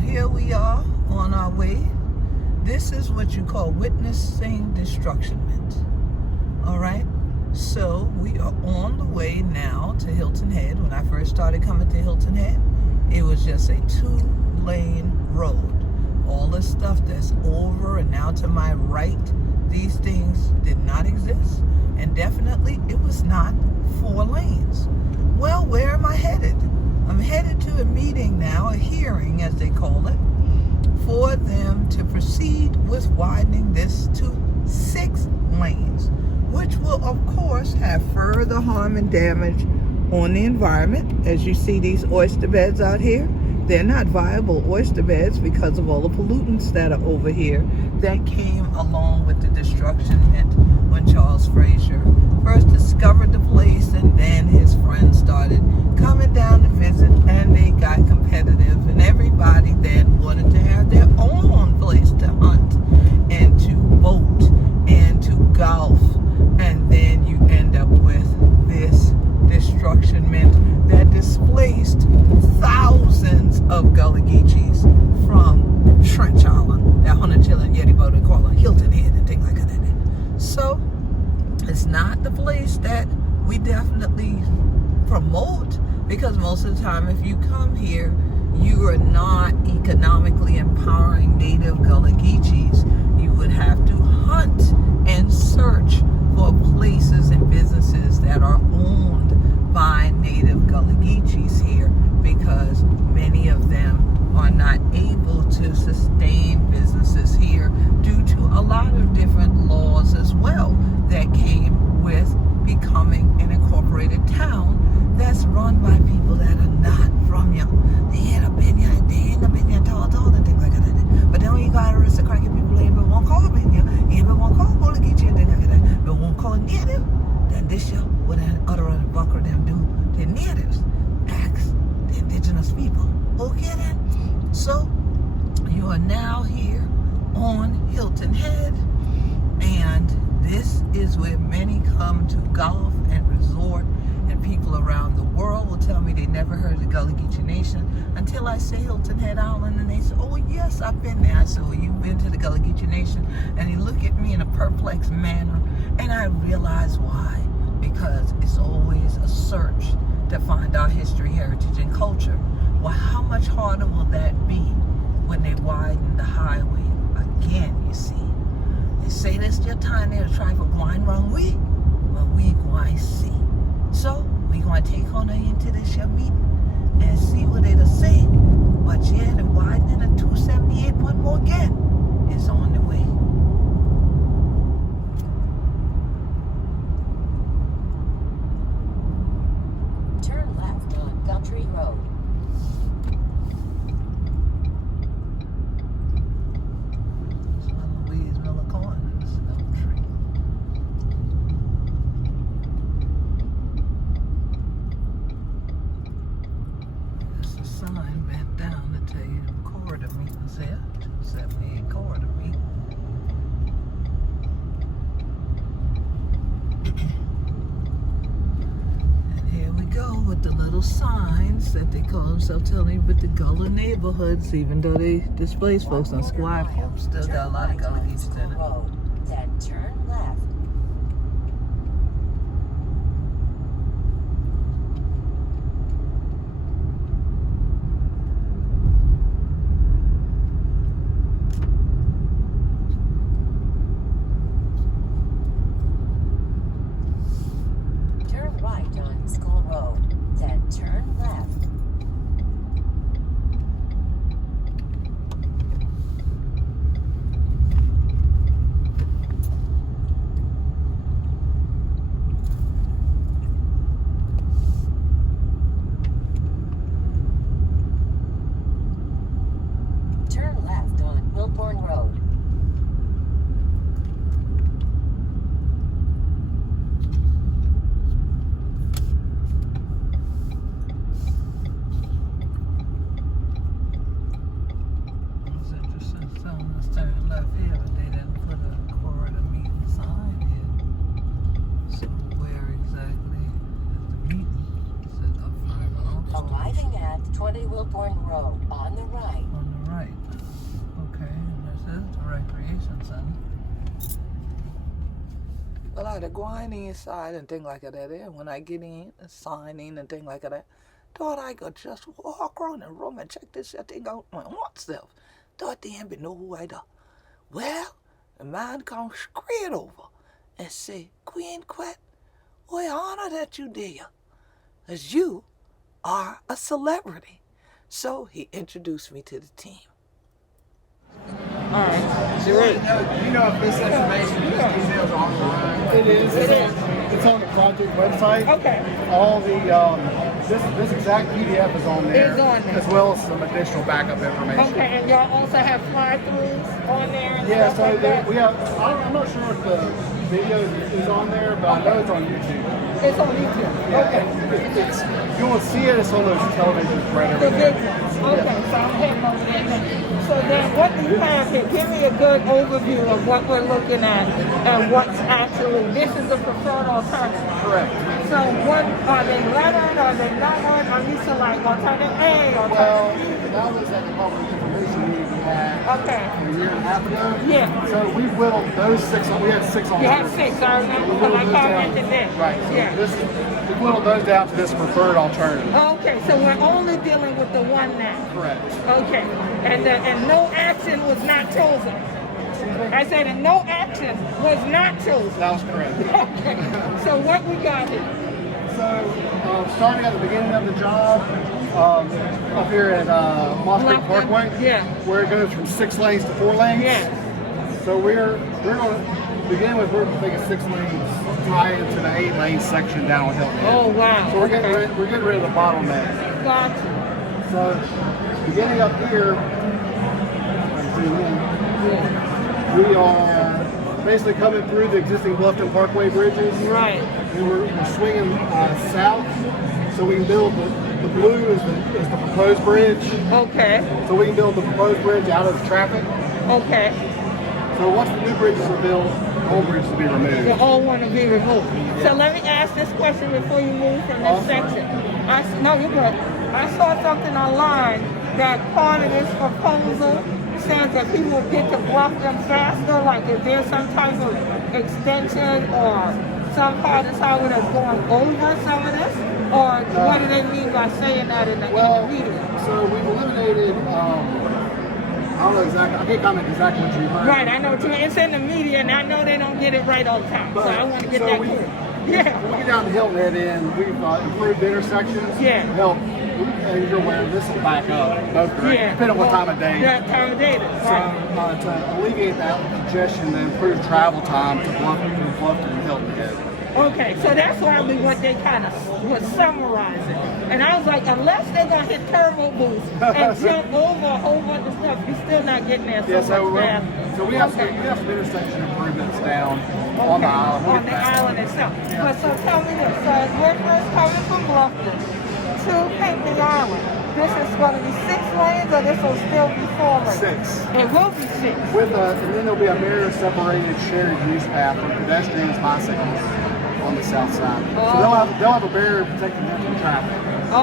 here we are on our way. This is what you call witnessing destructionment. All right? So we are on the way now to Hilton Head. When I first started coming to Hilton Head, it was just a 2-lane road. All the stuff that's over and now to my right, these things did not exist. And definitely it was not 4 lanes. Well, where am I headed? I'm headed to a meeting now, a hearing as they call it, for them to proceed with widening this to 6 lanes, which will of course have further harm and damage on the environment. As you see these oyster beds out here, they're not viable oyster beds because of all the pollutants that are over here that came along with the destruction when Charles Frazier first discovered the place, and then his friends started coming down to visit, and they got competitive, and everybody then wanted to have their own place to hunt and to boat and to golf, and then you end up with this destructionment that displaced thousands of Gullah Geechees from Trench Island, that Hunter and Yeti boat, and call it Hilton Head and things like that. So it's not the place that we definitely promote, because most of the time if you come here, you are not economically empowering native Gullah Geechees. You would have to hunt and search for places and businesses that are owned by native Gullah Geechees here, because many of them are not able to sustain businesses here due to a lot of different laws as well that came with becoming an incorporated town that's run by people that are not from you. They ain't been here tall and things like that. But then when you got aristocratic people, they even won't call them you, even won't call Gullah Geechee and things like that, but won't call native. Then this year, what an utter bunker them do, the natives ask the indigenous people. Okay then? So you are now here on Hilton Head, and this is where many come to golf and resort, and people around the world will tell me they never heard of the Gullah Geechee Nation until I say Hilton Head Island, and they say, oh yes, I've been there. I said, well, you've been to the Gullah Geechee Nation? And they look at me in a perplexed manner, and I realize why. Because it's always a search to find our history, heritage, and culture. Well, how much harder will that be when they widen the highway again, you see? They say this your time there to try for going wrong way, but we going to see. So, we going to take on into this your meeting and see what it'll say. But yeah, the widening of 278 one more again is on the way. Turn left on Gumtree Road. Sign bent down to tell you the corridor meeting's there, 278 corridor meeting. And here we go with the little signs that they call themselves telling you with the Gullah neighborhoods, even though they displace folks on squad folks, still got a lot of Gullah Geechees in it. Then turn left. School Road, then turn left. Turn left on Wilborn Road. Arriving at 20 Wilborn Road on the right. On the right. Okay, and this is the recreation center. But I go on inside and things like that. And when I get in, signing and things like that, thought I could just walk around the room and check this thing out myself. Thought they ain't know who I do. Well, the man come straight over and say, Queen Quet, we honor that you there, as you are a celebrity. So he introduced me to the team. All right, great. You know if this information is details online? It is. It's on the project website. Okay. All the this exact PDF is on there. It's on there. As well as some additional backup information. Okay, and y'all also have fly-throughs on there and Yeah, stuff so like that? we have. I'm not sure if the video is on there, but I know it's on YouTube. It's on YouTube. Yeah, Okay. and it's you won't see it. It's on those televisions right The over big there. ones. Okay, so I'm heading over there now. So then what do you have here? Give me a good overview of what we're looking at and what's actually, this is the preferred alternative. Correct. So what, are they lettered, are they numbered? Are you to like alternate A, Well, alternate B? that was at the public information meeting we had Okay. a year and a half ago. Yeah. So we whittled those six. We had six on. You have 6, I remember, because I commented there. Right. So Yeah. we whittled those down to this preferred alternative. Okay, so we're only dealing with the one now. Correct. Okay, and no action was not chosen. I said, and no action was not chosen. That was correct. Okay, so what we got here? So starting at the beginning of the job, up here at Moss Creek Left Parkway, hand, yeah. where it goes from 6 lanes to 4 lanes. Yeah. So we're going to begin with we're making 6 lanes tie into the 8-lane section down on Hilton. Oh, wow. So we're getting rid of the bottleneck. Gotcha. So beginning up here, we are basically coming through the existing Bluffton Parkway bridges. Right. And we're swinging south, so we can build the blue is the proposed bridge. Okay. So we can build the proposed bridge out of the traffic. Okay. So once the new bridges are built, the old bridges will be removed. They all want to be removed. So let me ask this question before you move from this section. No, you're good. I saw something online that part of this proposal says that people will get to bluff them faster, like if there's some type of extension or some part of tower that's going over some of this, or what do they mean by saying that in the video? So we've eliminated, I don't know exactly, I can't comment exactly what you heard. Right, I know what you mean. It's in the media, and I know they don't get it right all the time, so I want to get that clear. Yeah. When we get down to Hilton Head End, we've improved intersections. Yeah. Help, as you're aware, this will back up, both directions, depending on what time of day. Yeah, time of day. Right. So to alleviate that congestion and improve travel time to Bluffton and Hilton Head. Okay, so that's probably what they kind of was summarizing. And I was like, unless they're going to hit turbo boost and jump over a whole bunch of stuff, you're still not getting there so much fast. So we have some intersection improvements down on the island. On the island itself. Yeah. But so tell me this, so as we're first coming from Bluffton to Pinckney Island, this is going to be 6 lanes or this will still be 4 lanes? 6. It will be 6. And then there'll be a mirror separated shared use path for pedestrians, bicycles on the south side. So they'll have a barrier protecting them from traffic.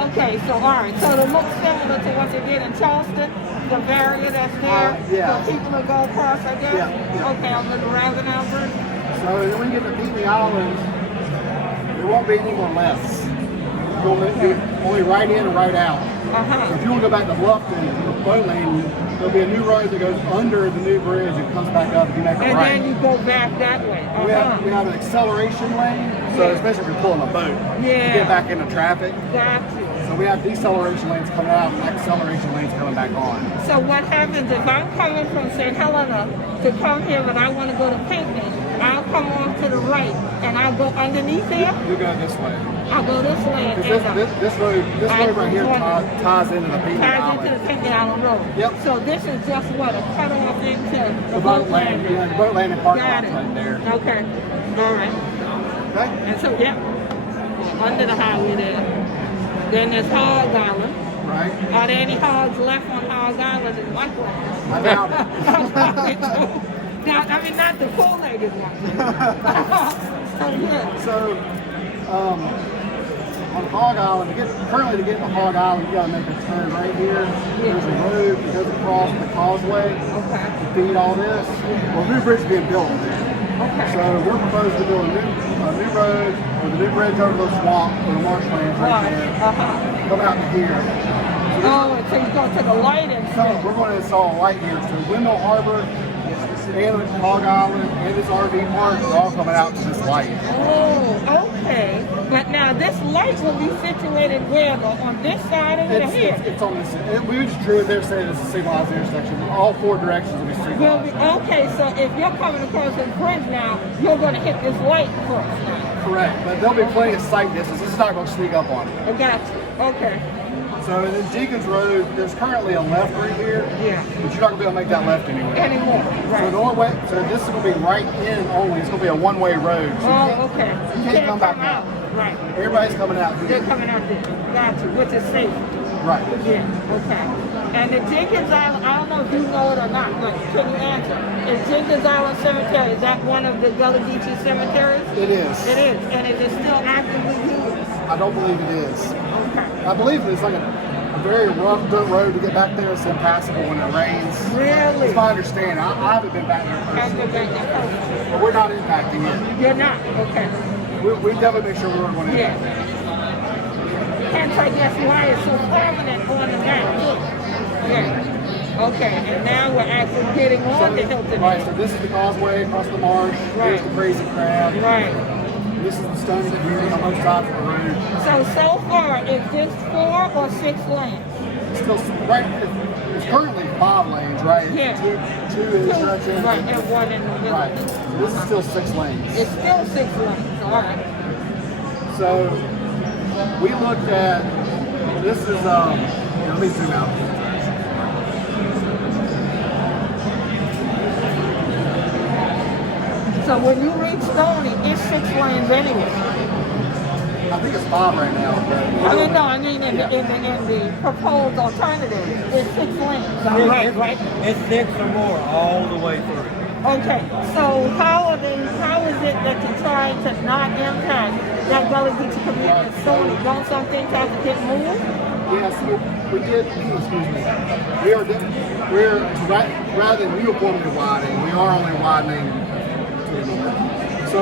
Okay, so all right, so it looks similar to what they did in Charleston, the barrier that's there yeah. for people to go across, I guess? Yeah. Okay, I'm looking around now first. So when you get to Pinckney Island, there won't be any more lefts. You'll be only right in and right out. So if you want to go back to Bluffton, the boat lane, there'll be a new road that goes under the new bridge and comes back up if you make a right. And then you go back that way. We have an acceleration lane, so especially if you're pulling a boat, to get back into traffic. Gotcha. So we have deceleration lanes coming out and acceleration lanes coming back on. So what happens if I'm coming from St. Helena to come here but I want to go to Pinckney, I'll come off to the right and I'll go underneath there? You go this way. I'll go this way. This road right here ties into the Pinckney Island. Ties into the Pinckney Island Road. Yep. So this is just what, a cutoff into The boat landing. Yeah, the boat landing parking Got lot's it. right there. Okay. All right. Okay. And so, under the highway there. Then there's Hog Island. Right. Are there any hogs left on Hog Island in one place? I doubt it. Now, I mean, not the four-legged one. So, yeah. So, on Hog Island, currently to get to Hog Island, you gotta make a turn right here. There's a road that goes across the causeway to feed all this. Well, a new bridge is being built there. So we're proposing to build a new road with a new bridge over the swamp or the marshlands right there. Come out to here. Oh, so you're going to the light and So we're going to install a light here. So Windmill Harbor and Hog Island and this RV park are all coming out to this light. Oh, okay. But now this light will be situated where though? On this side of it or here? It's on this. We just drew it there saying it's a signalized intersection. All four directions will be signalized. Okay, so if you're coming across this bridge now, you're going to hit this light first now. Correct. But there'll be plenty of sight distance. This is not going to sneak up on it. I got you. Okay. So in Jenkins Road, there's currently a left right here. Yeah. But you're not going to be able to make that left anymore. Right. So the only way, so this is going to be right in only. It's going to be a one-way road. So okay. You can't come back out. Right. Everybody's coming out here. They're coming out there. Got you. Which is safe. Right. Yeah. Okay. And the Jenkins Island, I don't know if you know it or not, but can you answer? Is Jenkins Island Cemetery, is that one of the Gullah Geechee cemeteries? It is. It is. And is it still actively used? I don't believe it is. Okay. I believe it's like a very rough dirt road to get back there. It's impassable when it rains. Really? That's my understanding. I haven't been back there personally. But we're not impacting it. You're not? Okay. We definitely make sure we're going to impact it. Hence, I guess why it's so prominent on the map. Yeah. Okay, and now we're actually getting on the Hilton. Right, so this is the causeway across the marsh. Here's the crazy crab. Right. This is the stone that we use on both sides of the road. So far, is this 4 or 6 lanes? It's still, right, it's currently 5 lanes, right? Yeah. Two in the stretch. Right, and 1 in the middle. Right. So this is still 6 lanes. It's still 6 lanes, all right. So we looked at, this is, let me zoom out. So when you reach Stony, it's 6 lanes anyway. I think it's 5 right now. I mean in the proposed alternative, it's 6 lanes. Right. It's 6 or more all the way through. Okay, so how is it that you're trying to not impact that Gullah Geechee community in Stony? Don't some things have to get moved? Yes, we did, excuse me, we're rather than uniformly widening, we are only widening to the north. So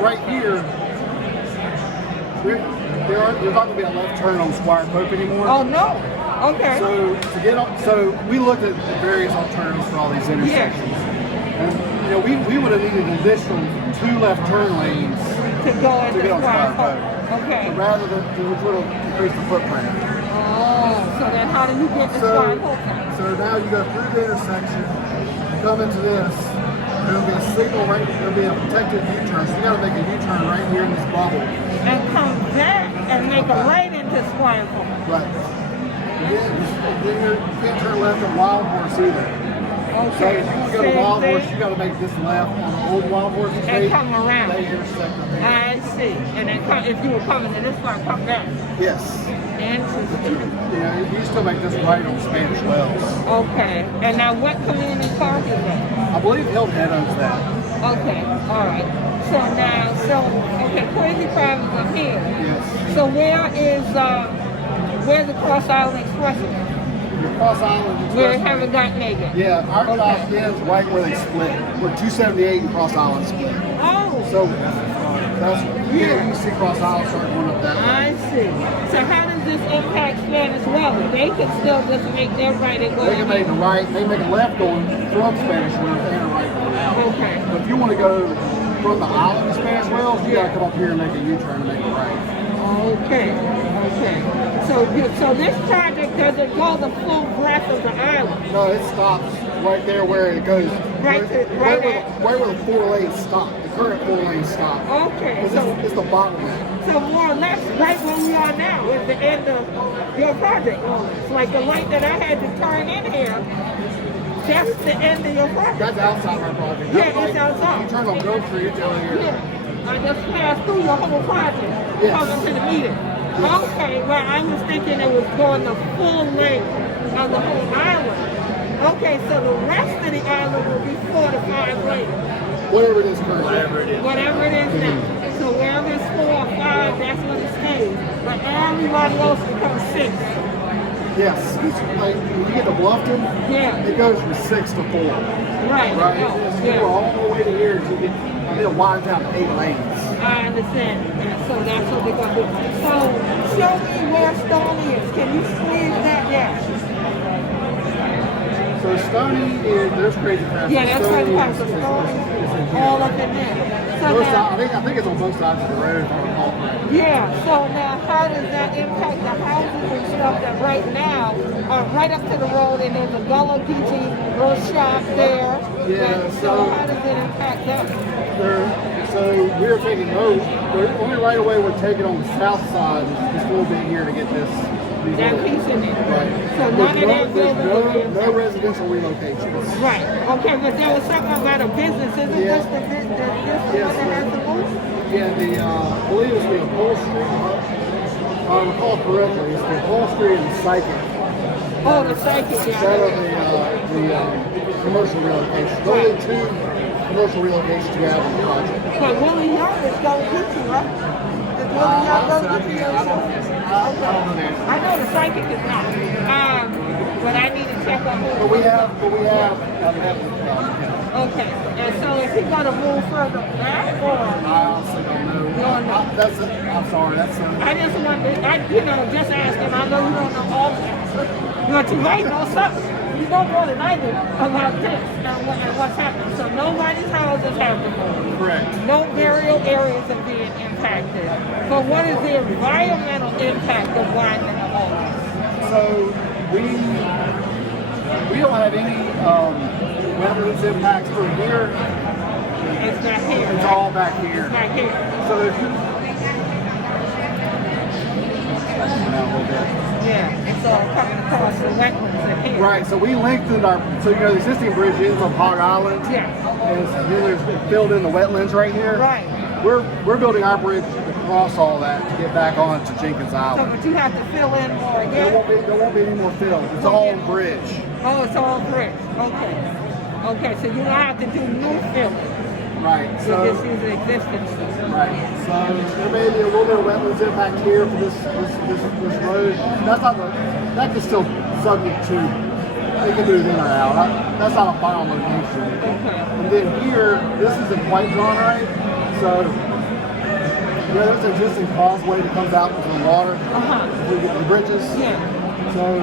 right here, there's not going to be a left turn on Squire Pope anymore. Oh no, okay. So to get on, so we looked at various alternatives for all these intersections. And, you know, we would have needed an additional 2 left turn lanes to go into on Squire Squire Pope. Pope. Okay. So rather than, which would have increased the footprint. Oh, so then how do you get to Squire Pope? So now you go through the intersection, come into this, there'll be a signal right, there'll be a protected U-turn, so you gotta make a U-turn right here in this bubble. And come back and make a right into Squire Pope. Right. You can't turn left at Wild Horse either. Okay. So if you want to go to Wild Horse, you got to make this left on the old Wild Horse and come around. They intersect up there. I see. And then if you were coming to this one, come back. Yes. Interesting. Yeah, you still make this right on Spanish Wells. Okay. And now what community park is that? I believe Hilton owns that. Okay. All right. Okay, Crazy Crab is up here. Yes. So where's the Cross Island Expressway? Cross Island. We haven't gotten there yet. Yeah, our top ends right where they split. Where 278 and Cross Island split. Oh. So that's you can see Cross Island start going up that way. I see. So how does this impact Spanish River? They can still just make their right and go. They can make a right, they make a left going from Spanish Wells and a right going out. Okay. But if you want to go from the island of Spanish Wells, you gotta come up here and make a U-turn and make a right. Okay. So this project doesn't go the full breadth of the island. No, it stops right there where it goes. Right where the 4 lanes stop. The current 4 lanes stop. Okay. So it's the bottleneck. So more or less right where we are now is the end of your project. It's like the light that I had to turn in here. That's the end of your project. That's outside my project. Yeah, it's outside. You turn on Grove Street, it's over here. Yeah. I just passed through your whole project. Yes. Coming to the meeting. Okay, well, I was thinking it was going the full length of the whole island. Okay, so the rest of the island will be 4 to 5 lanes. Whatever it is currently. Whatever it is. Whatever it is now. So wherever it's 4 or 5, that's when it stays. But everybody else becomes 6. Yes, it's like when you get to Bluffton, Yeah. it goes from 6 to 4. Right. Right? Oh, So yeah. you're all the way to here until you get, it winds out to 8 lanes. I understand. And so that's what they're going to do. So show me where Stony is. Can you squeeze that down? So Stony is, there's Crazy Crafts. Yeah, that's Stony right. is- So is- Stony is in is here. all up in there. So Both now, sides- I think it's on both sides of the road, if I recall correctly. yeah, so now how does that impact the houses and stuff that right now are right up to the road and there's a Gullah Geechee little shop there? Yeah, so so- how does it impact that? So we're taking those. The only right away we're taking on the south side is this little bit here to get this. these That little- piece in it. Right. So none of that building will be no residential relocations. Right. Okay, but there was something about a business. Isn't Yeah. this the business Yes, that has the roof? Yeah, I believe it's the upholstery. If I recall correctly, it's the upholstery and the psychic. Oh, the psychic. Instead of Yeah. the commercial relocation. The only 2 commercial relocations we have on the project. But Willie Young is Gullah Geechee, right? Is Willie Young Gullah Geechee also? I know the psychic is not. But I need to check on who. But we have, Okay. And so is he going to move further back or? I honestly don't know. You don't know? I'm sorry, that's I just wonder, just asking. I know you don't know all the answers, but you might know something. You know more than I do about this and what's happening. So nobody's houses have to move. correct. No burial areas are being impacted. But what is the environmental impact of widening the hall? So we don't have any wetlands impacts from here. It's back here. It's all back here. It's back here. So there's Yeah, it's all coming across the wetlands in here. right. So we lengthened the existing bridge ends on Hog Island. Yeah. And then there's filled in the wetlands right here. Right. We're building our bridge across all that to get back on to Jenkins So, Island. but you have to fill in more There again? won't be any more fill. It's all bridge. Oh, it's all brick. Okay. Okay, so you don't have to do new filling. Right. You So just use the existing stuff. right. So there may be a little bit of wetlands impact here for this road. That is still subject to it can move in or out. That's not a final location. Okay. And then here, this isn't quite drawn right. So there's an existing causeway that comes out into the water. Uh-huh. We get the bridges. Yeah. So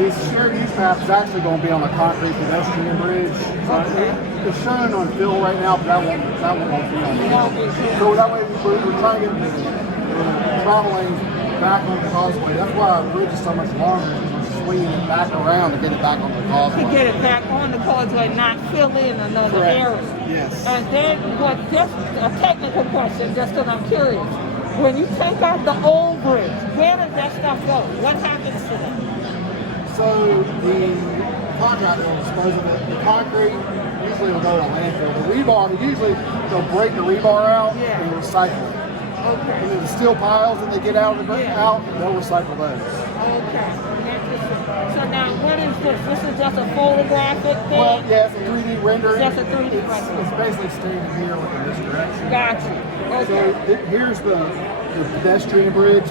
this shared use map is actually going to be on a concrete pedestrian bridge. Okay. It's shown on fill right now, but that won't be on It won't be. so that way we're trying to get the travel lanes back on the causeway. That's why our bridge is so much longer, because we're swinging it back around to get it back on the To causeway. get it back on the causeway, not fill in another Correct. area. Yes. And then, just a technical question, just because I'm curious. When you take out the old bridge, where does that stuff go? What happens to that? So the contractor will dispose of it. The concrete usually will go to landfill. The rebar, usually they'll break the rebar out Yeah. and recycle it. And Okay. then the steel piles that they get out of the Yeah. out, they'll recycle those. Okay. Interesting. So now, what is this? This is just a photographic thing? Well, yeah, it's a 3D rendering. Just a 3D It's rendering. basically standing here looking this direction. Gotcha. So Okay. here's the pedestrian bridge.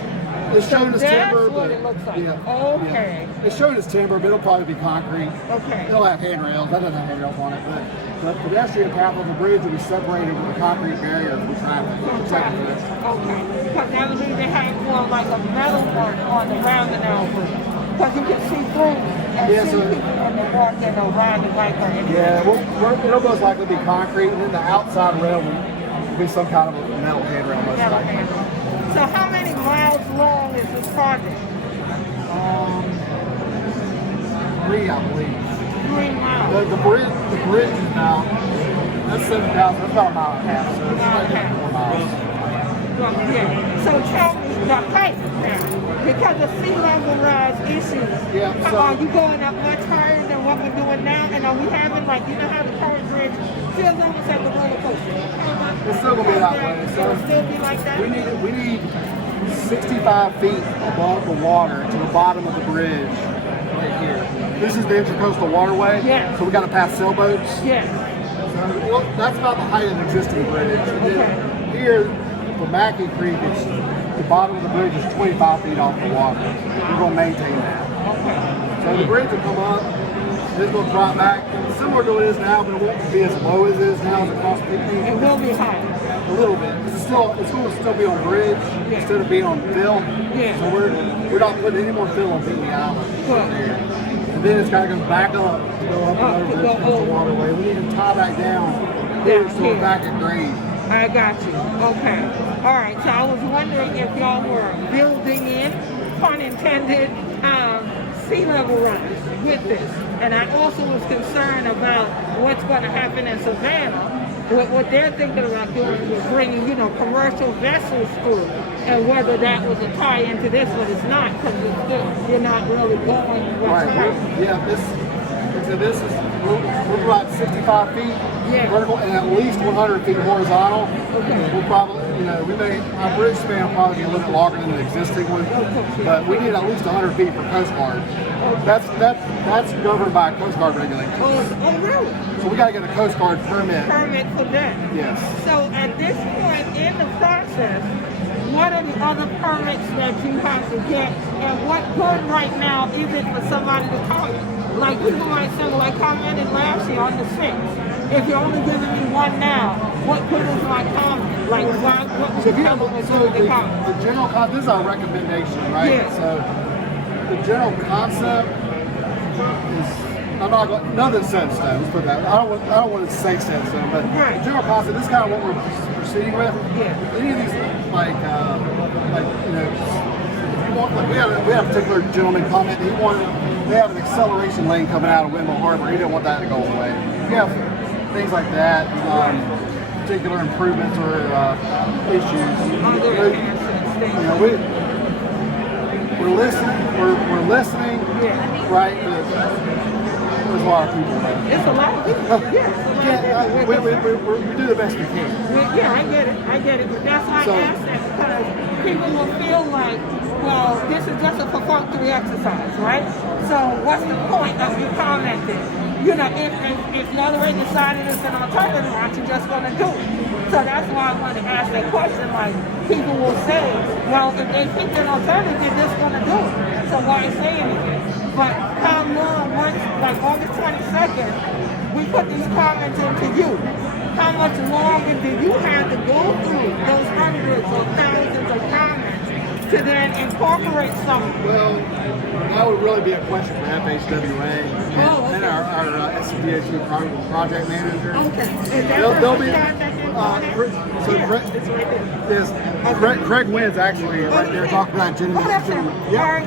It's shown as That's timber, what but it looks like. yeah, Okay. yeah. It's shown as timber, but it'll probably be concrete. Okay. It'll have handrails. That doesn't have handrails on it, but the pedestrian path of the bridge will be separated with a concrete barrier for traffic. Protect the pedestrian. Okay. Because that would need to have more like a metal one on the roundabout. Because you can see through and Yeah, see so- people when they walk in or ride the bike or anything. Yeah, it'll most likely be concrete, and then the outside rail will be some kind of a metal handrail most Metal likely. handle. So how many miles long is this project? 3, I believe. 3 miles. The bridge is now, that's 7,000, that's about a mile and a half, so it's Mile like and a half. 4 miles. Well, yeah. So tell me the height now. Because of sea level rise issues. Yeah, so- Are you going up much higher than what we're doing now? And are we having, like, you know how the current bridge feels almost like a roller coaster? It's still gonna be that way, so- It'll still be like that? We need 65 feet above the water to the bottom of the bridge right here. This is the intercoastal waterway, Yeah. so we gotta pass sailboats. Yes. So, well, that's about the height of the existing bridge. And then Okay. here, for Mackey Creek, it's the bottom of the bridge is 25 feet off the water. We're going to maintain that. So the bridge will come up, it's going to drop back, similar to what it is now, but it won't be as low as it is now as across the peak. It will be high. A little bit. It's going to still be on bridge instead of being on fill. Yeah. So we're not putting any more fill on Beatty Island. Good. And then it's got to go back up to go up and over the waterway. We need to tie that down here so we're back at grade. I got you. Okay. All right. So I was wondering if y'all were building in, pun intended, sea level rise with this. And I also was concerned about what's going to happen in Savannah. What they're thinking about doing is bringing, commercial vessels through, and whether that was a tie into this, but it's not, because you're not really going right. Yeah, this is we're about 65 feet vertical and at least 100 feet horizontal. Okay. We'll probably, our bridge span will probably be a little bit longer than the existing one, but we need at least 100 feet for Coast Guard. That's governed by Coast Guard regulations. Oh, really? So we got to get a Coast Guard permit. Permit for that? Yes. So at this point in the process, what are the other permits that you have to get, and what good right now is it for somebody to call you? Like people might say, well, I commented last year on the 6th. If you're only giving me one now, what good is my comment? Like, what should tell them is good to comment? The general concept, this is our recommendation, right? Yeah. So the general concept is, I'm not going, nothing set in stone. Let's put that. I don't want to say set in stone, but the general concept, this is kind of what we're proceeding with. Yeah. Any of these, if you want, we had a particular gentleman comment. They have an acceleration lane coming out of Windmill Harbor. He didn't want that to go away. We have things like that, particular improvements or issues. We're listening, right? There's a lot of people there. It's a lot of people. We do the best we can. Yeah, I get it. But that's why I asked that, because people will feel like, well, this is just a perfunctory exercise, right? So what's the point of you commenting? If you already decided it's an alternative, aren't you just going to do it? So that's why I wanted to ask that question. Like, people will say, well, if they pick an alternative, they're just going to do it. So why say anything? But how long, once, like August 22nd, we put these comments into you. How much longer do you have to go through those hundreds or thousands of comments to then incorporate something? Well, that would really be a question for FHWA and our SCDOT project manager. Okay. They'll be. Craig Wynn's actually right there talking about gentleman. Yeah.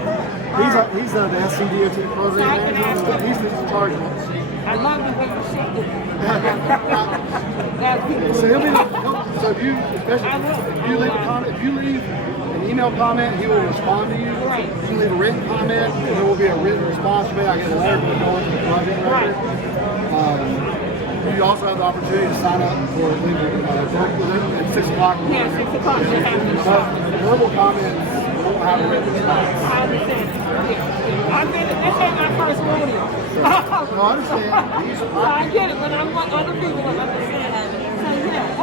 He's the SCDOT program manager. He's in charge of it. I love the way you say it. So he'll be. So if you leave an email comment, he will respond to you. Right. If you leave a written comment, there will be a written response. I get a letter from the project record. You also have the opportunity to sign up for at 6 o'clock. Yeah, 6 o'clock. Verbal comments don't have a written response. I understand. This ain't my first rodeo. No, I understand. So I get it, but I want other people to understand. So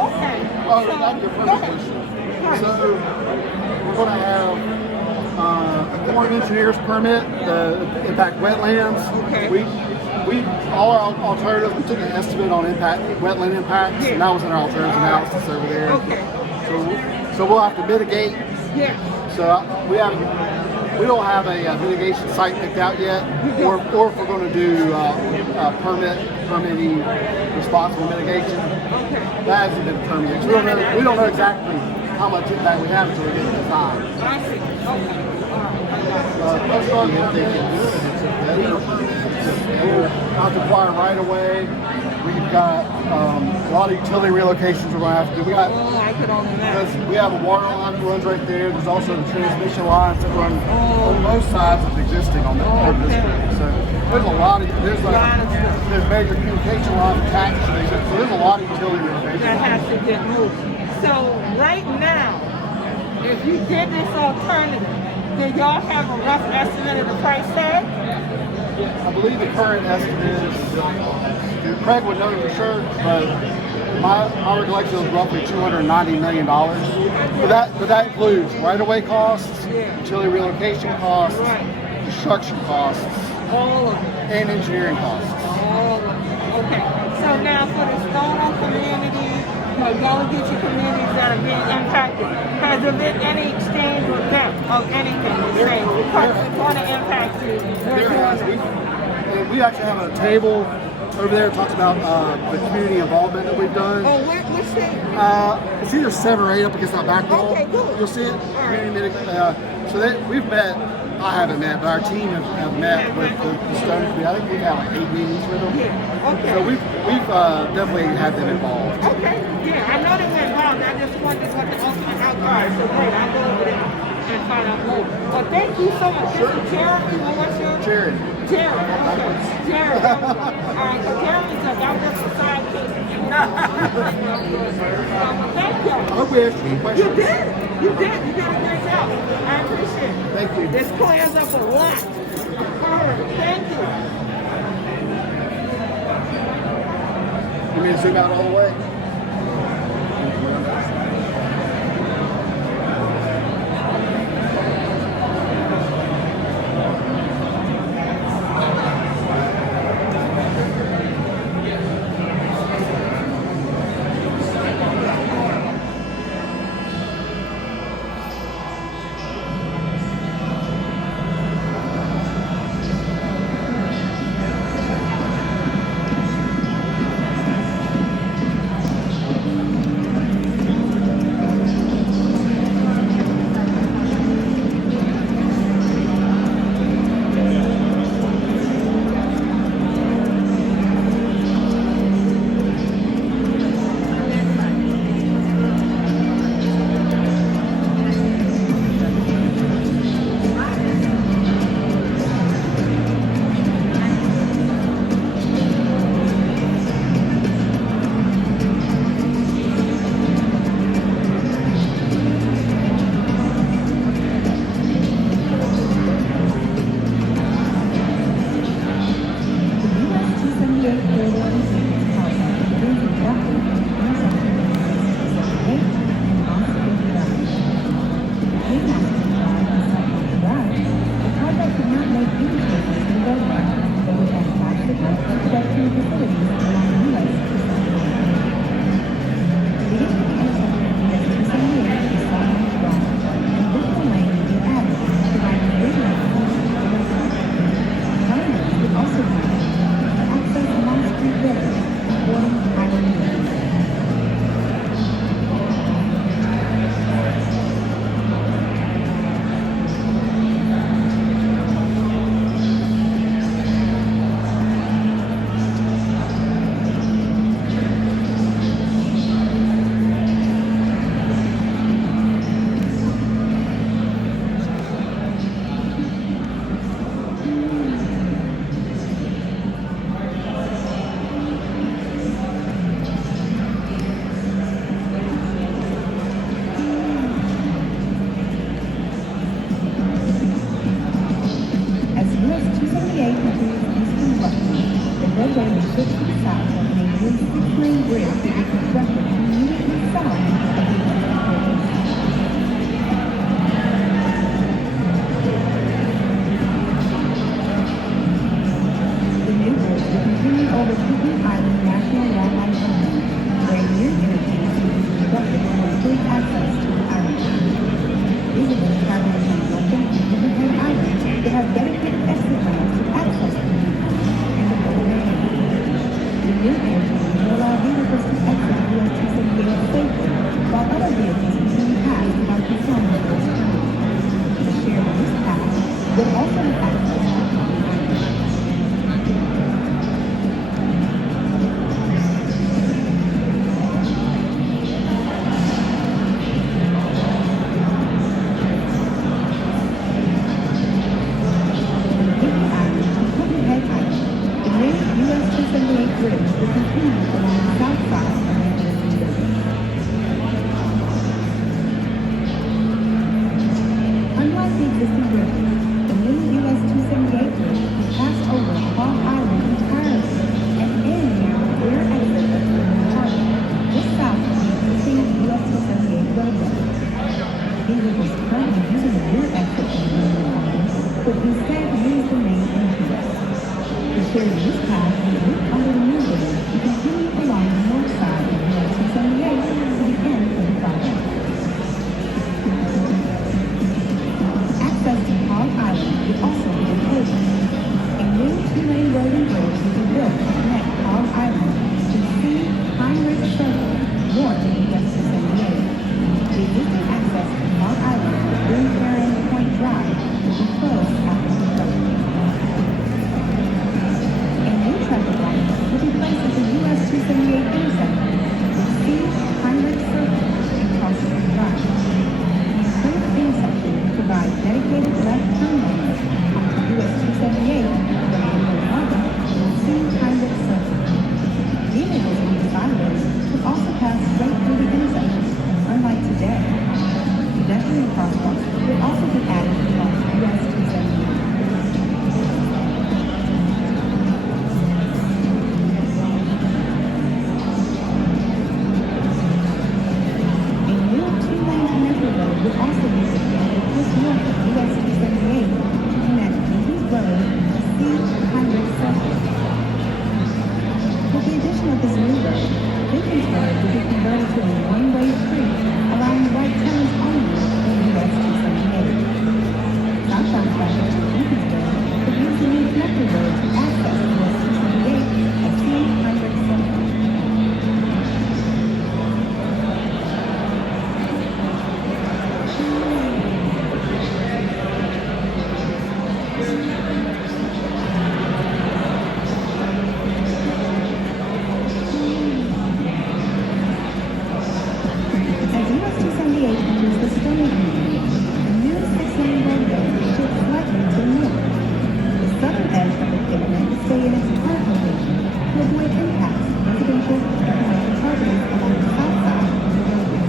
okay. That's your presentation. So we're going to have a Corps of Engineers permit to impact wetlands. Okay. All our alternatives, we took an estimate on wetland impacts, and that was in our alternative analysis over there. Okay. So we'll have to mitigate. Yeah. So we don't have a mitigation site picked out yet, or if we're going to do permitting responsible mitigation. Okay. That hasn't been determined yet. We don't know exactly how much impact we have until we get the design. I see. Okay. Not to acquire right away. We've got a lot of utility relocations we're going to have to do. I could only imagine. Because we have a water line that runs right there. There's also the transmission lines that run on both sides of the existing on that district. So there's a lot of there's major communication lines attached to these. So there's a lot of utility relocations that has to get moved. So right now, if you did this alternative, did y'all have a rough estimate of the price tag? I believe the current estimate is, Craig would know for sure, but my recollection was roughly $290 million. But that includes right-of-way costs, utility relocation costs, construction costs, All of it. and engineering costs. All of it. Okay. So now for the Stono community, the Gullah Geechee communities that are being impacted, has there been any exchange with them of anything to say? Because it's going to impact you. There has. We actually have a table over there that talks about the community involvement that we've done. Oh, what's that? It's either 7 or 8 up against that back wall. Okay, good. You'll see it. right. Community meeting. So we've met. I haven't met, but our team have met with the Stone community. I think we've had like 8 meetings with them. Yeah. Okay. So we've definitely had them involved. Okay. Yeah, I know they were involved. I just wondered what the ultimate outcome is. So great. I'll go over there and find out more. Well, thank you so much. This is Jeremy. What's your Jared. Jeremy. Okay. Jeremy. All right. So Jeremy's like, I'm just a sidekick. Thank you. I hope we answered your You questions. did. You did. You did a great job. I appreciate it. Thank you. This clears up a lot. All right. Thank you. You mean to zoom out all the way? This Sharing this path and loop under the new bridge and continue along the north side of US 278 to the end of the project. Access to Hog Island will also be improved. A new two-lane road and bridge will be built to connect Hog Island to C. Heinrich Circle north of US 278. The existing access to Hog Island to Boone Ferry Point Drive will be closed after construction. A new traffic light will be placed at the US 278 intersection with C. Heinrich Circle and Crossing Drive. The improved intersection will provide dedicated left turn lanes onto US 278 from the Gullah and C. Heinrich Circle. Vehicles on the byways will also pass straight through the intersection, unlike today. Pedestrian crosswalks will also be added along US 278. A new two-lane connector road will also be situated just north of US 278 to connect Geechee's Road to C. Heinrich Circle. With the addition of this new road, Hilton's Road will be converted to a one-way street, allowing right turns only in US 278. Southbound traffic to Hilton's Road will use the new connector road to access US 278 at C. Heinrich Circle. As US 278 enters the Stony Region, the new six-lane roadway will shift slightly to the north. The southern edge of the pavement will stay in its current location to avoid impacts to residential and commercial properties along the south side of the roadway.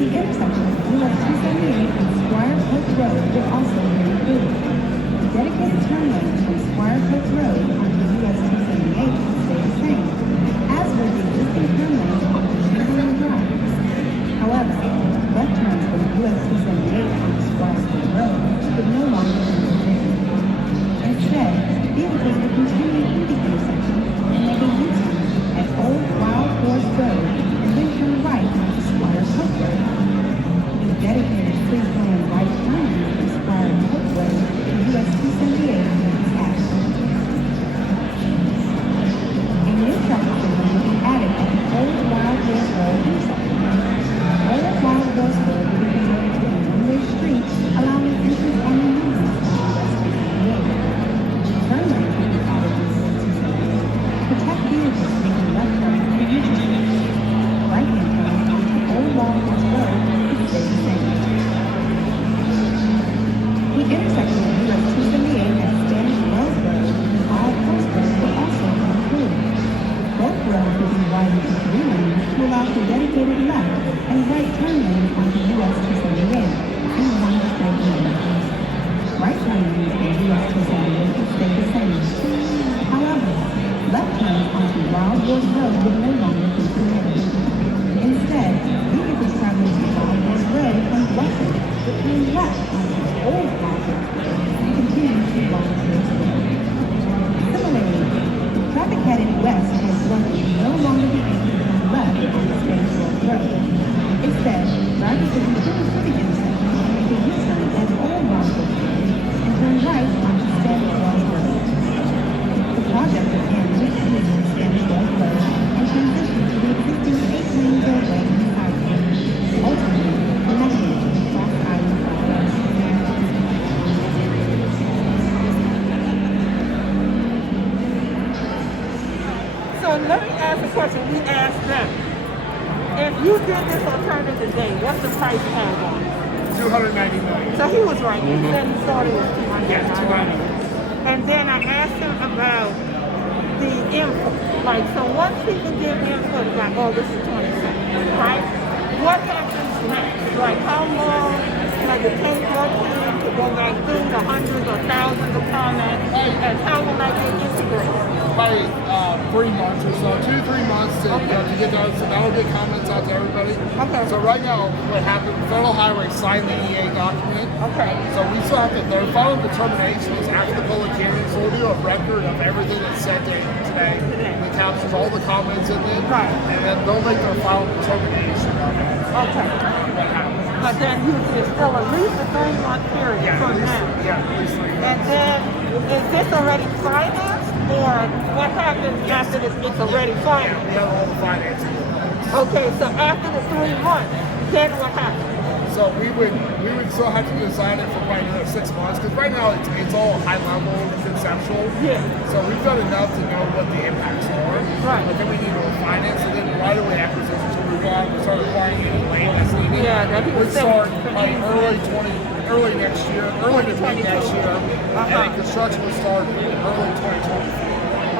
The intersection of US 278 and Squire Post Road will also be improved. The dedicated turn lanes from Squire Post Road onto US 278 will stay the same, as will the existing turn lanes onto Hilton Drive. However, left turns from US 278 onto Squire Post Road would no longer be permitted. Instead, vehicles will continue through the intersection and make a U-turn at Old Wild Horse Road and then turn right onto Squire Post Road. The dedicated free-flowing right turn lane from Squire Post Road to US 278 will be added. A new traffic signal will be added at the Old Wild Horse Road intersection. Old Wild Horse Road will be converted to a one-way street, allowing entrance only movements on US 278. Turn lanes will be added to US 278 to protect vehicles making left turns and U-turns. Right-hand turns onto Old Wild Horse Road will stay the same. The intersection of US 278 and Spanish Wells Road and Wild Horse Road will also be improved. Both roads will be widened to 3 lanes to allow for dedicated left and right turn lanes onto US 278 in one straight lane. Right turn lanes on US 278 will stay the same. However, left turns onto Wild Horse Road will no longer be permitted. Instead, vehicles traveling to Wild Horse Road from Gullah will turn left onto Old Wild Horse Road and continue to Wild Horse Road. Similarly, traffic headed west towards Gullah will no longer be able to turn left onto Spanish Wells Road. Instead, drivers will continue through the intersection and make a U-turn at Old Wild Horse Road and turn right onto Spanish Wells Road. The project will end with leaving Spanish Wells Road and transition to the existing 8-lane roadway and sidewalk, ultimately connecting to the Cross Island Bypass. So let me ask a question. We asked them, if you did this alternative today, what's the price tag on it? $290 million. So he was right. He said he thought it was 200. Yes, 290. And then I asked him about the input. Like, so once people give input, like, oh, this is 20 cents, right? What happens next? Like, how long, like, it takes your team to go back through the hundreds or thousands of comments, and how will I get integrated? probably 3 months or so, 2 to 3 months to, to get those. So that'll get comments out to everybody. Okay. So right now, what happened? Federal Highway signed the EA document. Okay. So we still have to. Their final determination is after the public hearing. So we'll do a record of everything that's said today. That captures all the comments in it. Right. And then they'll make their final determination of it. Okay. What happens? But then usually it's still at least a 3-month period from now. Yeah, at least 3 months. And then, is this already financed, or what happens after it's already Yeah, financed? we have all the financing. Okay, so after the 3 months, then what happens? So we would still have to design it for probably another 6 months because right now it's all high level conceptual. Yeah. So we've done enough to know what the impacts are. Right. But then we need to refine it. So then right away acquisition. So we start acquiring any land that's needed. Yeah, that'd be We'd the start same. like early next year, early to mid next year, and then construction will start early 2024.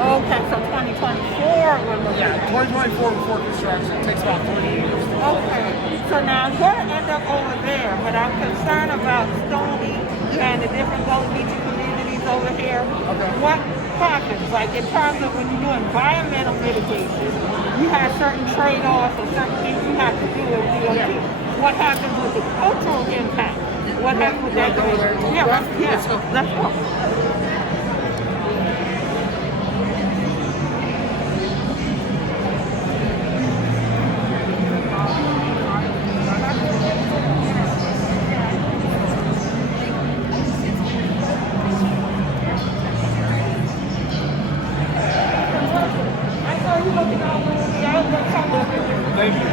Okay, so 2024 we're looking Yeah, at. 2024 before construction. It takes about 3 years. Okay, so now I'm going to end up over there, but I'm concerned about Stony and the different Gullah Geechee communities over here. Okay. What happens, like in terms of when you do environmental mitigation, you have certain trade-offs or certain things you have to do with DOT. Yeah. What happens with the cultural impact? What happens with that? You wanna go over there? Yeah, Let's go. let's go. I saw you looking all over me. I was going to come over here. Thank you.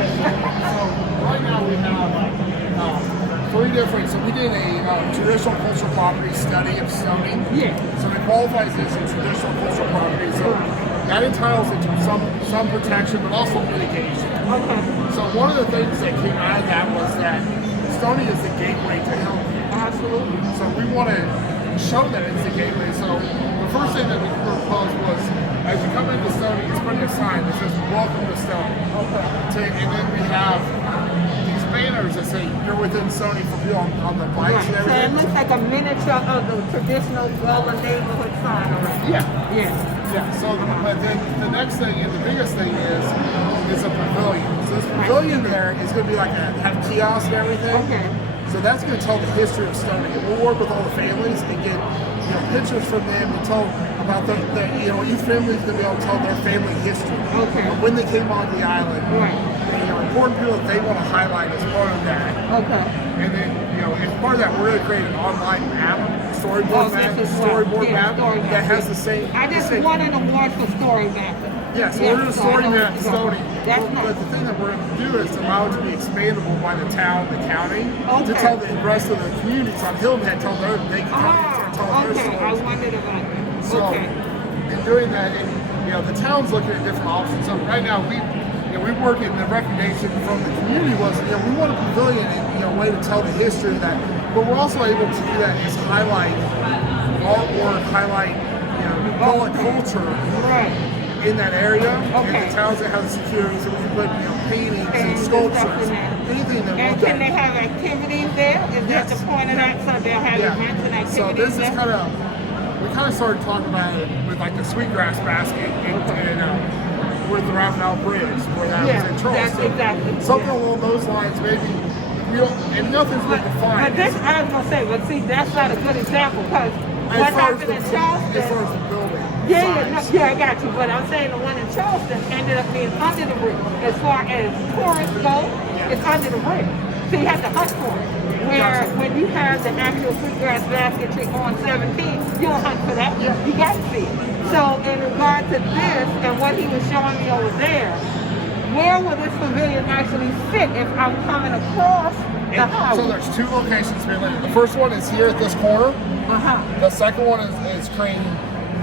So right now we have 3 different. So we did a traditional cultural property study of Stony. Yeah. So it qualifies as a traditional cultural property. So that entitles it to some protection, but also mitigation. Okay. So one of the things that came out of that was that Stony is the gateway to Hilton. Absolutely. So we want to show that it's the gateway. So the first thing that we proposed was, as you come into Stony, it's putting a sign that says "Welcome to Stony." Okay. And then we have these banners that say "You're within Stony" for people on the bikes Right. and So it everything. looks like a miniature of the traditional Gullah neighborhood sign already. Yeah. Yeah. Yeah. So, but then the next thing and the biggest thing is a pavilion. So this pavilion there is going to be like have kiosks and everything. Okay. So that's going to tell the history of Stony. And we'll work with all the families and get pictures from them and tell about each family is going to be able to tell their family history. Okay. When they came on the island. Right. And, important people that they want to highlight as part of that. Okay. And then, as part of that, we're going to create an online map, storyboard map, this is storyboard yeah, map story that map. has the same. I just the same, won an award for story mapping. Yeah, so we're doing a so I story know map what's going on. Stony. That's But nice. the thing that we're going to do is allow it to be expandable by the town, the county, to Okay. tell the rest of the communities on Hilton that tell their they can tell their Okay. I stories. wondered about that. So, Okay. in doing that, and the town's looking at different options. So right now, we work in the recommendation from the community was, we want a pavilion and a way to tell the history of that. But we're also able to do that is highlight artwork, highlight Gullah culture Right. in that area. Okay. And the towns that have security, so we can put paintings and And stuff in sculptures, there. anything that And we'll can do. they have activities there? Is that Yes. the point of that? So they'll have events and activities So this is there? kind of, we kind of started talking about it with like the sweetgrass basket with the Ravenel Bridge, where that Yeah, was in that's Charleston. exactly. Something Yeah. along those lines, maybe. And nothing's been defined. But this, I was gonna say, but see, that's not a good example because As what far as happened in as Charleston? far as the building. Yeah, size. I got you. But I'm saying the one in Charleston ended up being under the bridge. As far as tourists go, it's under the bridge. So you have to hunt for it. Where when you have the actual sweetgrass basket trick on 17, you don't hunt for that. Yeah. You got to see it. So in regard to this and what he was showing me over there, where will this pavilion actually sit if I'm coming across the highway? So there's 2 locations mainly. The first one is here at this corner. The second one is creating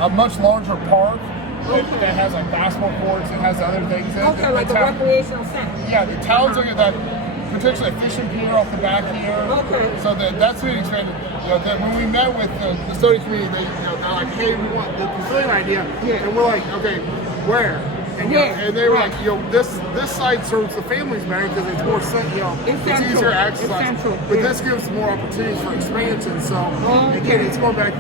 a much larger park that has like basketball courts. It has other things in it. Okay, like a recreational center. Yeah, the town's looking at that, potentially a fishing pier off the back here. Okay. So that's being expanded. That when we met with the Stony community, they're like, hey, we want the pavilion idea. Yeah. And we're like, okay, where? And, and they were like, this site serves the families better because it's more, It's it's central. easier It's access. central, But yeah. this gives more opportunities for expansion. So Okay. again, it's going back,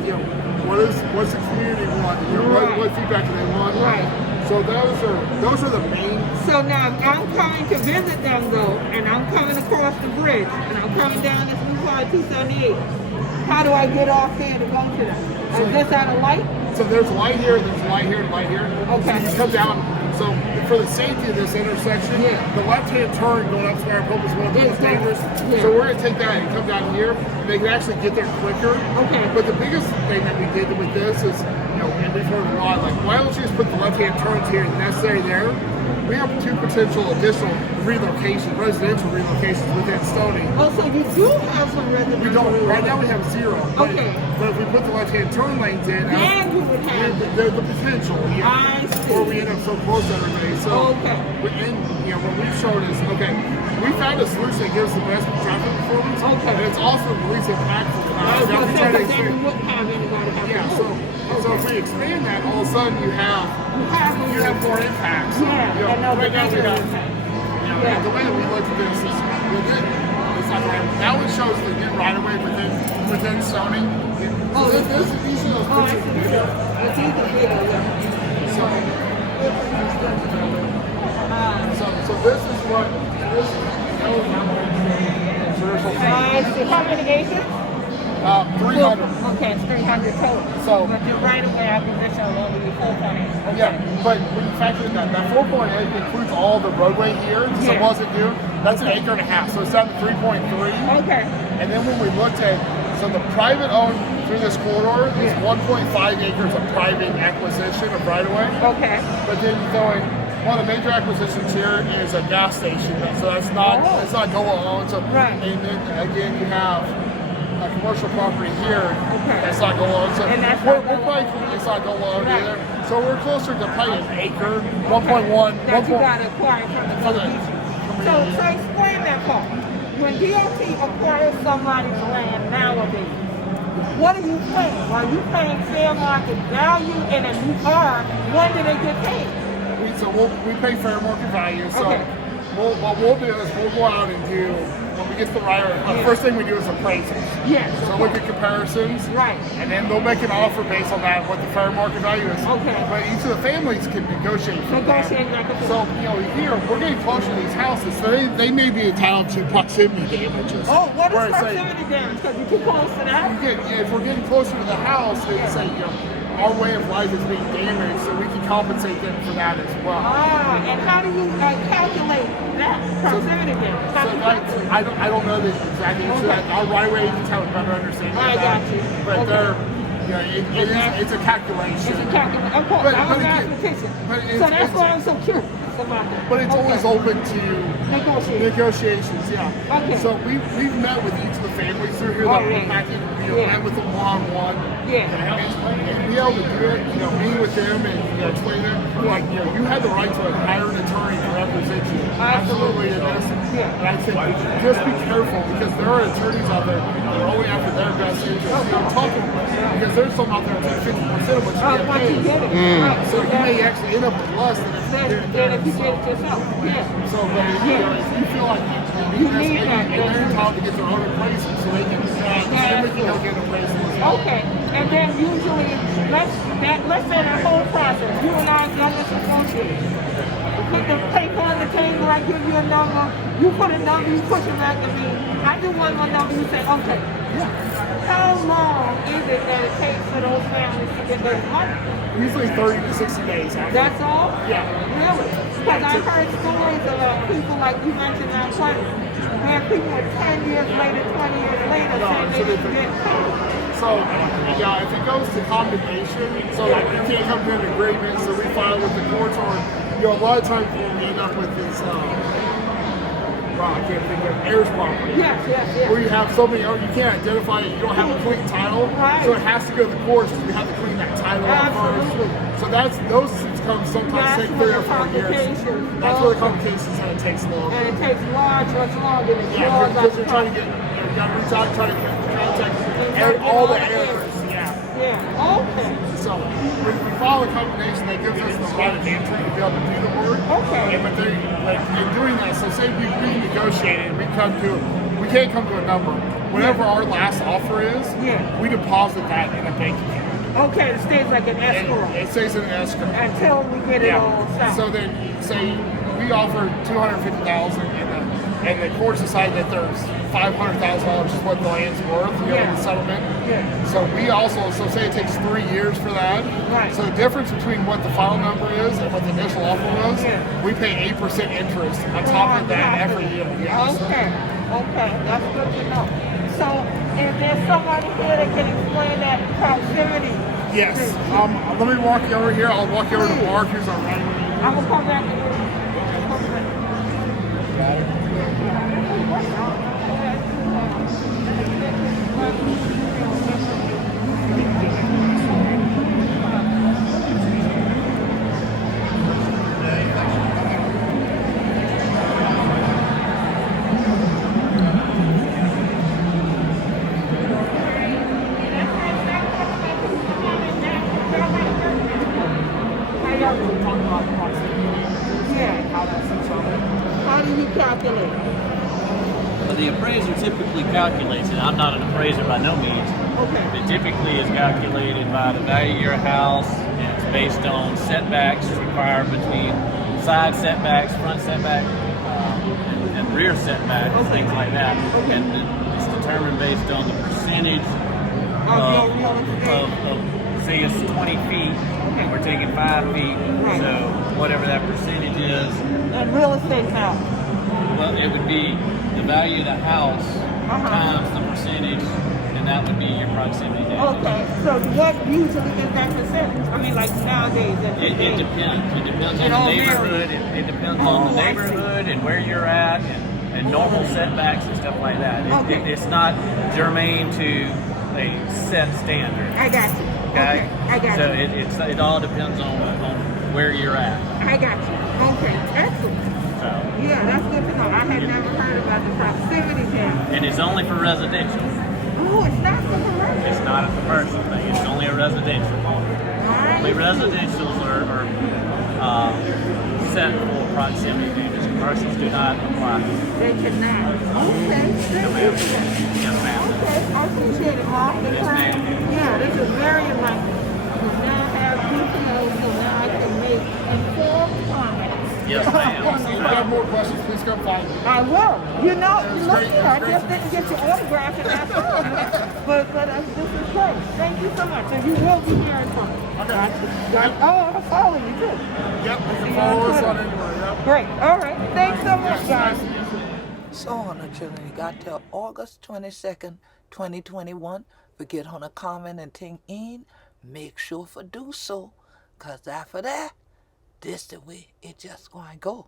what's the community want? You know, Right. what feedback do they want? Right. So those are the main. So now if I'm coming to visit them though, and I'm coming across the bridge, and I'm coming down this new part 278, how do I get off there to go to them? Is this at a light? So there's light here, there's light here, and light here. Okay. So you come down. So for the safety of this intersection, Yeah. the left-hand turn going up Square Pope is one of the most dangerous. Yeah. So we're gonna take that and come down here, and they can actually get there quicker. Okay. But the biggest thing that we did with this is, you know, and we've heard a lot, like, why don't you just put the left-hand turns here and necessary there? We have 2 potential additional relocations, residential relocations within Stony. Oh, so you do have some residential. We don't. Right now we have 0. But, Okay. but if we put the left-hand turn lanes in, Then you would have. there's the potential. Yeah. I see. Or we end up so close to everybody. So, Okay. you know, what we've shown is, okay, we found a solution that gives the best traffic performance. Okay. And it's also the least impactful. I was Now, gonna we say, try to but then you expand. wouldn't have anybody have Yeah, to so, move. so if we expand that, all of a sudden you have more impacts. Yeah, You know, and no, right now we bigger got, impact. you know, Yeah. the way that we look at this is, it's not right. That one shows the new right away within Sony. Oh, These are those Oh, I pictures. see. It's either bigger, yeah. So this is what this is traditional I see. How many acres? 300. Okay, it's 300 total. So- but your right of way acquisition will only be 4.8. Okay. Yeah, but when you factor in that 4.8 includes all the roadway here, so Yeah. wasn't new. That's an acre and a half, so it's down to 3.3. Okay. And then when we looked at, so the private owned through this corridor is 1.5 acres of private acquisition of right of way. Okay. But then going, one of the major acquisitions here is a gas station. So that's not, Oh. it's not Gullah owned. So, Right. And then again, you have a commercial property here Okay. that's not Gullah owned. So And that's we're, not we're Gullah probably, it's not Gullah owned Right. either. So we're closer to probably an acre, 1.1. That you got to acquire from the Geechee. So explain that part. When DOT acquires somebody's land nowadays, what are you paying? Are you paying fair market value? And if you are, when do they get paid? So we pay fair market value. So Okay. what we'll do is we'll go out and do, when we get the right, the first thing we do is appraisals. Yes. So look at comparisons. Right. And then they'll make an offer based on that, what the fair market value is. Okay. But each of the families can negotiate from that. Negotiate back and So, forth. you know, here, we're getting closer to these houses, so they may be entitled to proximity damages. Oh, what Where is it's like, proximity damage? Because you're too close to that? if we're getting closer to the house, it's say, you know, our way of life is being damaged, so we can compensate them for that as well. Ah, and how do you calculate that proximity damage? How So do you that's, calculate? I don't know the exact answer to that. Our right way agents have a better understanding I of that. got you. But Okay. they're, you know, it's a calculation. It's a calculation. Of course, But- I but was again- mathematician. but So it's- that's why I'm so curious about that. But it's always open to Negotiate. negotiations, yeah. Okay. So we've met with each of the families through here Oh, that we're yeah. packing, you know, Yeah. met with them one-on-one. Yeah. And be able to do it, you know, meet with them and, you know, explain it. Like, you know, you have the right to hire an attorney to represent you. Absolutely in this. Yeah. And I said, just be careful because there are attorneys out there that are only after their best interest. You know, talking because there's some out there that take 50% of what you Oh, get once you paid. get it. Right. So you may actually end up with less than if Then if you get it yourself. Yeah. so, but you know, if you feel like You this, need and that, they're yeah. entitled to get their own appraisal so they can everything they'll get appraisal as well. Okay. And then usually, let's say that whole process, you and I done this negotiating. You put the paper on the table, I give you a number, you put a number, you push it back to me. I do one more number, you say, okay. How long is it that it takes for those families to get their money? Usually 30 to 60 days after. That's all? Yeah. Really? Because I've heard stories about people like you mentioned that one, where people are 10 years later, 20 years later saying they didn't get paid. So, yeah, if it goes to condemnation, so like we can't come to an agreement, so we file with the courts, or, you know, a lot of times we'll end up with this, I can't think of heirs property. Yes, yes, Where yes. you have so many, you can't identify it, you don't have a clean title, Right. so it has to go to the courts because we have to clean that title up Absolutely. first. So those come sometimes That's take where 3 or the 4 years. complications That's where the go. complications and it takes longer. And it takes much longer than Yeah, yours. because you're trying to get, you got to reach out, try to contact all the heirs. Yeah. Yeah, okay. So we file a combination that gives us the right of entry to be able to do the work. Okay. And, but they, like, in doing that, so say we renegotiate and we can't come to a number. Whatever our last offer is, Yeah. we deposit that in a bank account. Okay, it stays like an escrow It stays in an escrow. until we get it all set. So then, say we offer $250,000, and the courts decide that there's $500,000 is what the land's worth, in the settlement. Yeah. So we also, say it takes 3 years for that. Right. So the difference between what the final number is and what the initial offer was, we pay 8% interest on top of that every year. Yes. Okay, that's good to know. So, is there somebody here that can explain that proximity? Yes. Let me walk you over here. I'll walk you over to Mark, who's our right. I'm gonna come back. How do you calculate? Well, the appraiser typically calculates it. I'm not an appraiser by no means. Okay. It typically is calculated by the value of your house, and it's based on setbacks required between side setbacks, front setback, and rear setbacks, things like that. And it's determined based on the percentage of say it's 20 feet, and we're taking 5 feet, so whatever that percentage is. And real estate now. Well, it would be the value of the house times the percentage, and that would be your proximity damage. Okay, so what usually is that percentage? I mean, like nowadays. It depends. It depends on the neighborhood. It depends on the neighborhood and where you're at, and normal setbacks and stuff like that. It's not germane to a set standard. I got you. Okay? I got so you. it all depends on where you're at. I got you. Okay, excellent. So, Yeah, that's good to know. I had never heard about the proximity damage. and it's only for residential. Oh, it's not for commercial. It's not a commercial thing. It's only a residential one. Only residentials are set for proximity damage. Commercials do not apply. They cannot. Okay. No, ma'am. Yes, ma'am. Okay, I appreciate it, Mark. Yes, ma'am. Yeah, this is very enlightening. We now have details so now I can make informed comments. Yes, ma'am. If you have more questions, please come find me. I will. You know, look great. here, I just didn't get your autograph and that's all. But this is great. Thank you so much. And you will be hearing from me. Okay. Oh, I'll follow you too. Yep, you can follow us on anywhere. Yep. Great. All right. Thanks so much, guys. So on the children, you got till August 22nd, 2021. Forget on a comment and ting in. Make sure for do so. Cause after that, this the way it just gonna go.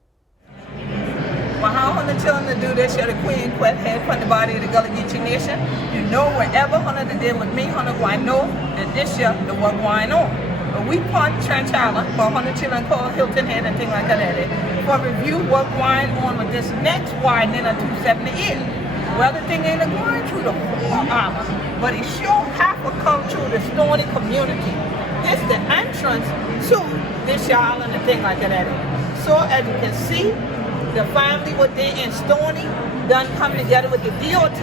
Well, how on the children to do this? You're the queen, quet head from the body of the Gullah Geechee Nation. You know wherever Hunter to deal with me, Hunter going know that this year the what going on. But we part Trench Island, but Hunter children called Hilton Head and things like that. For review what going on with this next widening of 278. Well, the thing ain't going through the whole island, but it sure have to come through the Stony community. It's the entrance to this island and things like that. So as you can see, the family was there in Stony, done coming together with the DOT,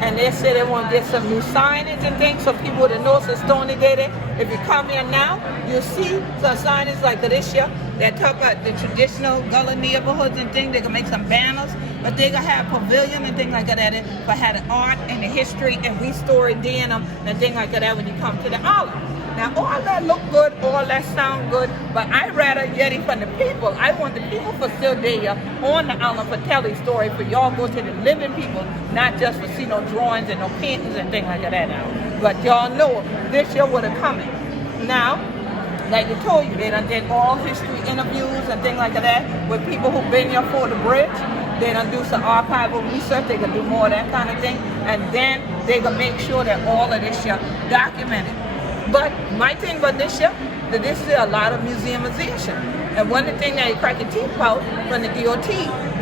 and they said they want to get some new signage and things so people would know so Stony did it. If you come here now, you'll see some signage like this year that talk about the traditional Gullah neighborhoods and things. They can make some banners, but they gonna have pavilion and things like that, but have the art and the history and restore it in them and things like that when you come to the island. Now all that look good, all that sound good, but I rather get it from the people. I want the people for still there on the island for telling story, for y'all go to the living people, not just for see no drawings and no paintings and things like that now. But y'all know this year would have coming. Now, like I told you, they done did all history interviews and things like that with people who've been here for the bridge. They done do some archival research, they can do more of that kind of thing, and then they can make sure that all of this year documented. But my thing about this year, that this is a lot of museumization. And one of the things that you crack your teeth about from the DOT,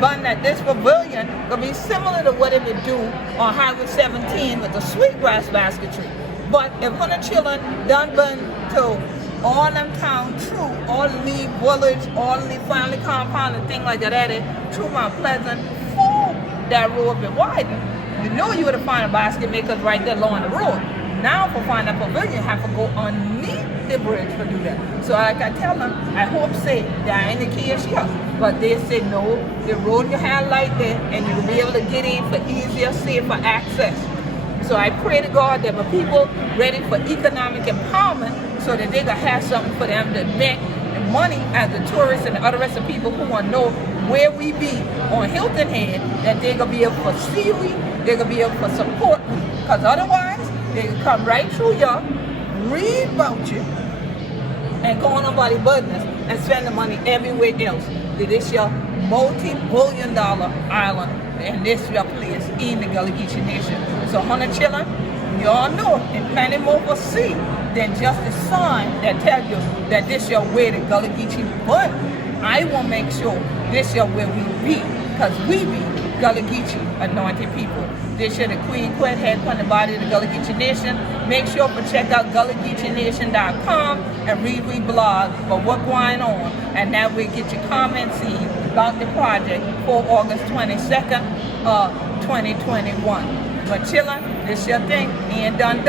but that this pavilion will be similar to what it would do on Highway 17 with the sweetgrass basketry. But if one of the children done been to all them town through, all the Lee Village, all the family compound and things like that, through Mount Pleasant, for that road been widened, you know you would have found a basket makers right there along the road. Now for find a pavilion, you have to go underneath the bridge to do that. So like I tell them, I hope say that ain't the case here. But they say no, the road you have like there and you'll be able to get in for easier, safer access. So I pray to God that my people ready for economic empowerment so that they can have something for them to make money as the tourists and the other rest of people who want to know where we be on Hilton Head, that they're going to be able to see we, they're going to be able to support we. Because otherwise, they can come right through y'all, read about you, and go on nobody's business and spend the money everywhere else. This your multi-billion-dollar island, and this your place in the Gullah Geechee Nation. So, honey children, y'all know, and plenty more will see than just a sign that tell you that this your way to Gullah Geechee. But I want to make sure this your where we be, because we be Gullah Geechee anointed people. This year the Queen Quet head on the body of the Gullah Geechee Nation. Make sure to check out GullahGeecheeNation.com and read we blog for what's going on. And that way get your comments in about the project for August 22nd, 2021. But chillin', this your thing, ain't done.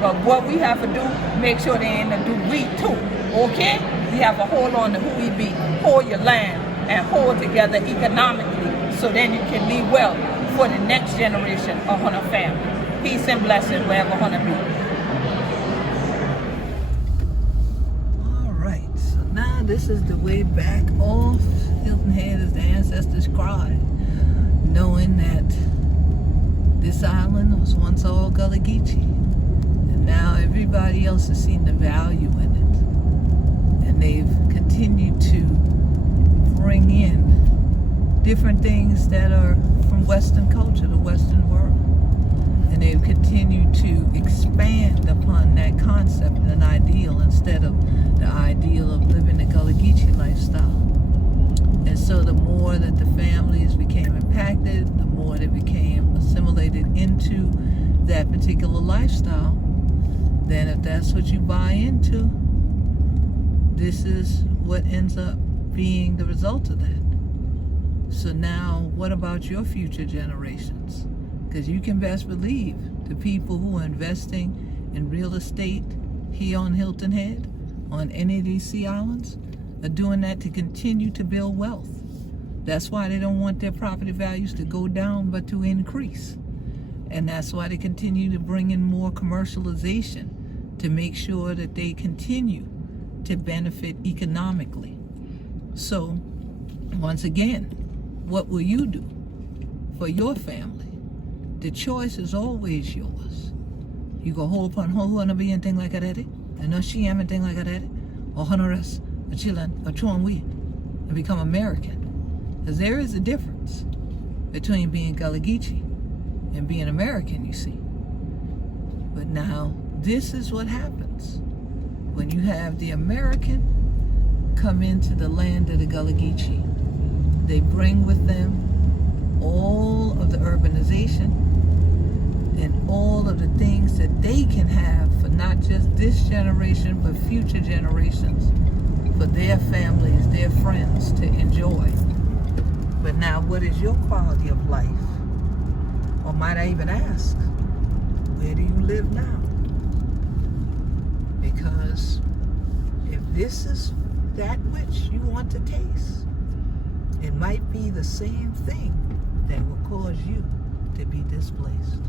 But what we have to do, make sure they ain't to do we too, okay? We have to hold on to who we be, hold your land, and hold together economically so then you can leave wealth for the next generation of Hunter family. Peace and blessings wherever Hunter be. All right, so now this is the way back off Hilton Head as the ancestors cried, knowing that this island was once all Gullah Geechee, and now everybody else has seen the value in it, and they've continued to bring in different things that are from Western culture, the Western world, and they've continued to expand upon that concept and ideal instead of the ideal of living the Gullah Geechee lifestyle. And so the more that the families became impacted, the more they became assimilated into that particular lifestyle, then if that's what you buy into, this is what ends up being the result of that. So now, what about your future generations? Because you can best believe the people who are investing in real estate here on Hilton Head, on any of these sea islands, are doing that to continue to build wealth. That's why they don't want their property values to go down, but to increase. And that's why they continue to bring in more commercialization to make sure that they continue to benefit economically. So, once again, what will you do for your family? The choice is always yours. You go hold upon who and be anything like that, and no she am anything like that, or honoras, a chillin, a chuan we, and become American. Because there is a difference between being Gullah Geechee and being American, you see. But now, this is what happens when you have the American come into the land of the Gullah Geechee. They bring with them all of the urbanization and all of the things that they can have for not just this generation, but future generations, for their families, their friends to enjoy. But now, what is your quality of life? Or might I even ask, where do you live now? Because if this is that which you want to taste, it might be the same thing that will cause you to be displaced.